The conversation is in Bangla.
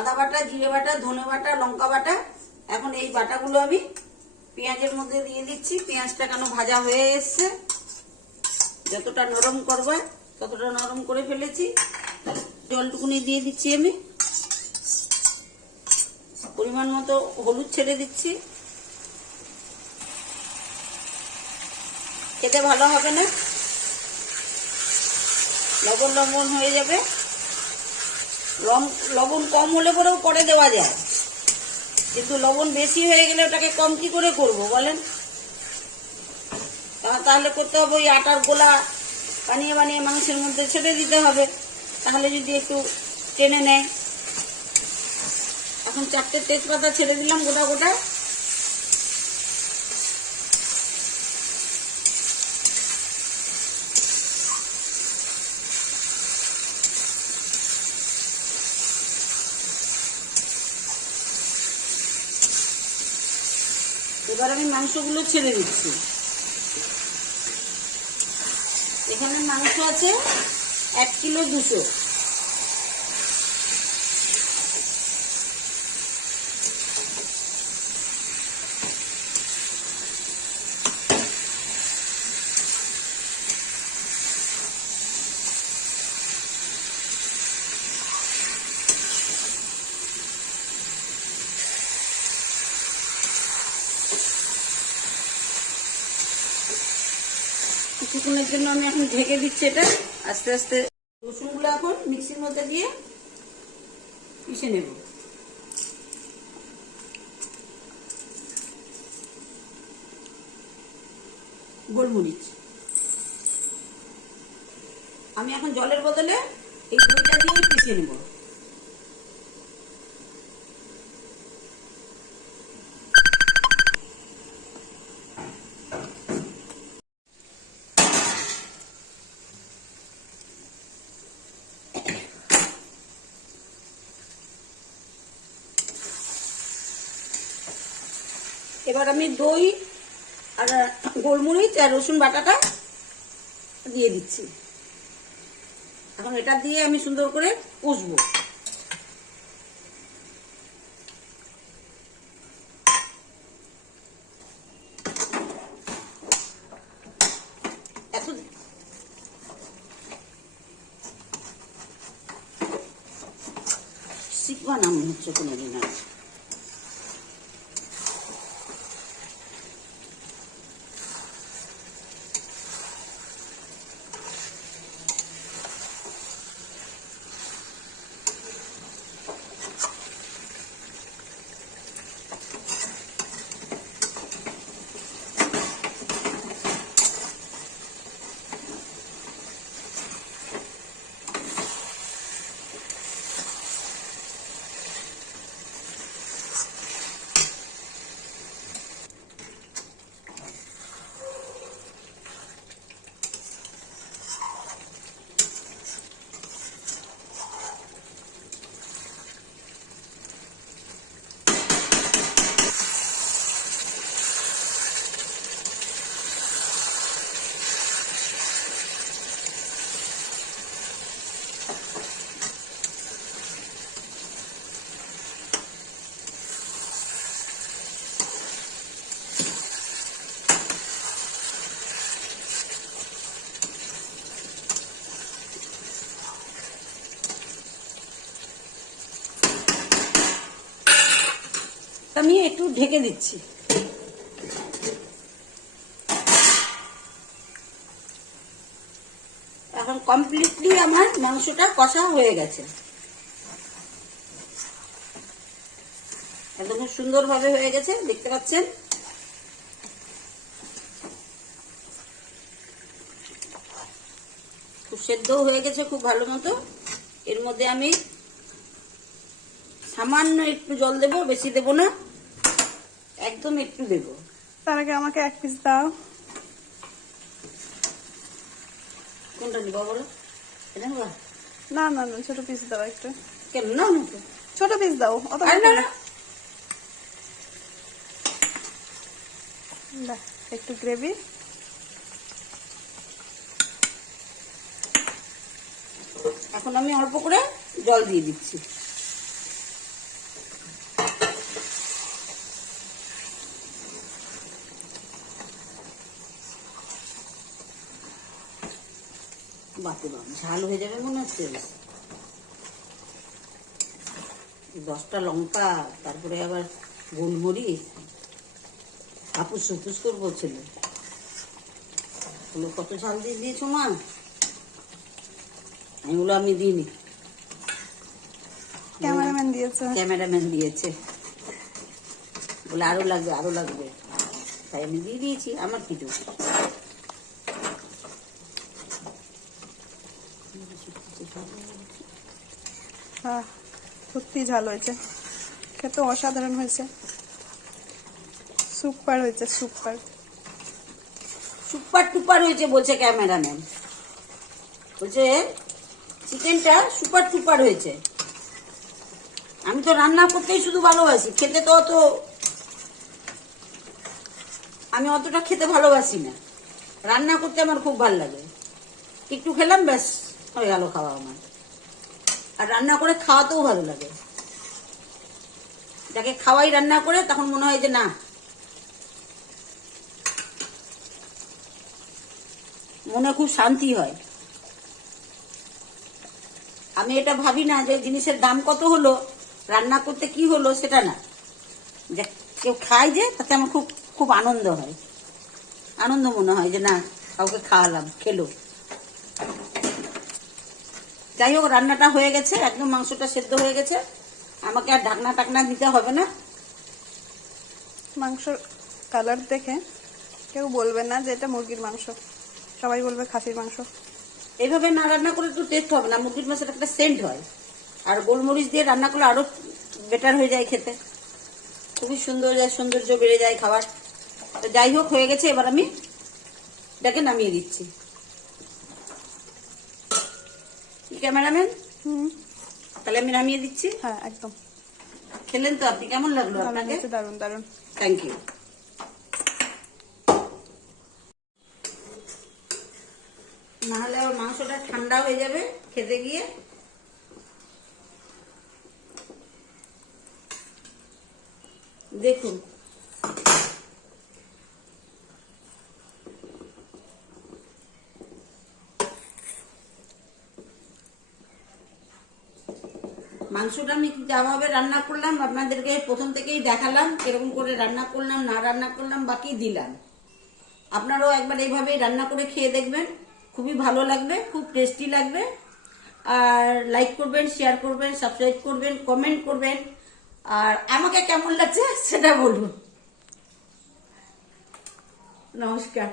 আদা বাটা, জিরে বাটা, ধনে বাটা, লঙ্কা বাটা। এখন এই বাটাগুলো আমি পেঁয়াজের মধ্যে দিয়ে দিচ্ছি। পেঁয়াজটা কেন ভাজা হয়ে এসছে, যতটা নরম করবে ততটা নরম করে ফেলেছি। জলটুকুনি দিয়ে দিচ্ছি আমি, পরিমাণ মতো হলুদ ছেড়ে দিচ্ছি। খেতে ভালো হবে না, লবণ লবণ হয়ে যাবে। লবণ কম হলে পরেও পরে দেওয়া যায়, কিন্তু লবণ বেশি হয়ে গেলে ওটাকে কম কি করে করবো বলেন? তাহলে করতে হবে ওই আটার গোলা বানিয়ে বানিয়ে মাংসের মধ্যে ছেড়ে দিতে হবে, তাহলে যদি একটু টেনে নেয়। এখন 4টে তেজপাতা ছেড়ে দিলাম গোটা গোটা। এবার আমি মাংসগুলো ছেড়ে দিচ্ছি। এখানে মাংস আছে 1 কিলো 200। কিছুক্ষণের জন্য আমি এখন ঢেকে দিচ্ছি এটা। আস্তে আস্তে রসুনগুলো এখন মিক্সির মধ্যে দিয়ে পিষে নেব। গোলমরিচ আমি এখন জলের বদলে এই দইটা দিয়ে পিষে নেব। এবার আমি দই আর গোলমরিচ আর রসুন বাটাটা দিয়ে দিচ্ছি। এখন এটা দিয়ে আমি সুন্দর করে কষবো। এত শিখবা না মনে হচ্ছে কোনোদিন আর। আমি একটু ঢেকে দিচ্ছি। এখন কমপ্লিটলি আমার মাংসটা কষা হয়ে গেছে, একদম সুন্দরভাবে হয়ে গেছে, দেখতে পাচ্ছেন। খুব সেদ্ধও হয়ে গেছে খুব ভালো মতো। এর মধ্যে আমি সামান্য একটু জল দেব, বেশি দেব না, একদম একটু দেব। তার আগে আমাকে 1 পিস দাও। কোনটা নিবা বলো? এটা নিবা? না না না, ছোট পিস দাও একটু। কেন না, ছোট পিস দাও। অত না, একটু গ্রেভি। এখন আমি অল্প করে জল দিয়ে দিচ্ছি। বাপরে বাপ, ঝাল হয়ে যাবে মনে হচ্ছে। 10টা লঙ্কা, তারপরে আবার গোলমরিচ, হাপুস হুপুস করবো ছেলে। কত ঝাল দিয়ে দিয়েছো মা? এগুলো আমি দিইনি, ক্যামেরাম্যান দিয়েছে। ক্যামেরাম্যান দিয়েছে, বলে আরো লাগবে আরো লাগবে, তাই আমি দিয়ে দিয়েছি। আমার কিছু হ্যাঁ, সত্যি ঝাল হয়েছে, খেতে অসাধারণ হয়েছে, সুপার হয়েছে, সুপার। সুপার টুপার হয়েছে বলছে ক্যামেরাম্যান, বলছে চিকেনটা সুপার টুপার হয়েছে। আমি তো রান্না করতেই শুধু ভালোবাসি, খেতে তো অত আমি অতটা খেতে ভালোবাসি না, রান্না করতে আমার খুব ভালো লাগে। একটু খেলাম ব্যাস হয়ে গেল খাওয়া আমার। আর রান্না করে খাওয়াতেও ভালো লাগে, যাকে খাওয়াই রান্না করে তখন মনে হয় যে না, মনে খুব শান্তি হয়। আমি এটা ভাবি না যে জিনিসের দাম কত হলো, রান্না করতে কি হলো, সেটা না, যে কেউ খায় যে তাতে আমার খুব খুব আনন্দ হয়, আনন্দ মনে হয় যে না কাউকে খাওয়ালাম, খেলো। যাই হোক, রান্নাটা হয়ে গেছে, একদম মাংসটা সেদ্ধ হয়ে গেছে, আমাকে আর ঢাকনা টাকনা দিতে হবে না। মাংসর কালার দেখে কেউ বলবে না যে এটা মুরগির মাংস, সবাই বলবে খাসির মাংস। এইভাবে না রান্না করে একটু টেস্ট হবে না, মুরগির মাংসের একটা সেন্ট হয়, আর গোলমরিচ দিয়ে রান্না করলে আরো বেটার হয়ে যায় খেতে, খুবই সুন্দর যায়, সৌন্দর্য বেড়ে যায় খাবার। তো যাই হোক, হয়ে গেছে, এবার আমি এটাকে নামিয়ে দিচ্ছি। ক্যামেরাম্যান, তাহলে আমি নামিয়ে দিচ্ছি। হ্যাঁ, একদম। খেলেন তো আপনি, কেমন লাগলো আপনাকে? দারুণ দারুণ। Thank you. নাহলে আবার মাংসটা ঠান্ডা হয়ে যাবে খেতে গিয়ে। দেখুন, মাংসটা আমি যেভাবে রান্না করলাম আপনাদেরকে প্রথম থেকেই দেখালাম, এরকম করে রান্না করলাম, না রান্না করলাম, বাকি দিলাম। আপনারাও একবার এইভাবে রান্না করে খেয়ে দেখবেন, খুবই ভালো লাগবে, খুব টেস্টি লাগবে। আর লাইক করবেন, শেয়ার করবেন, সাবস্ক্রাইব করবেন, কমেন্ট করবেন, আর আমাকে কেমন লাগছে সেটা বলুন। নমস্কার।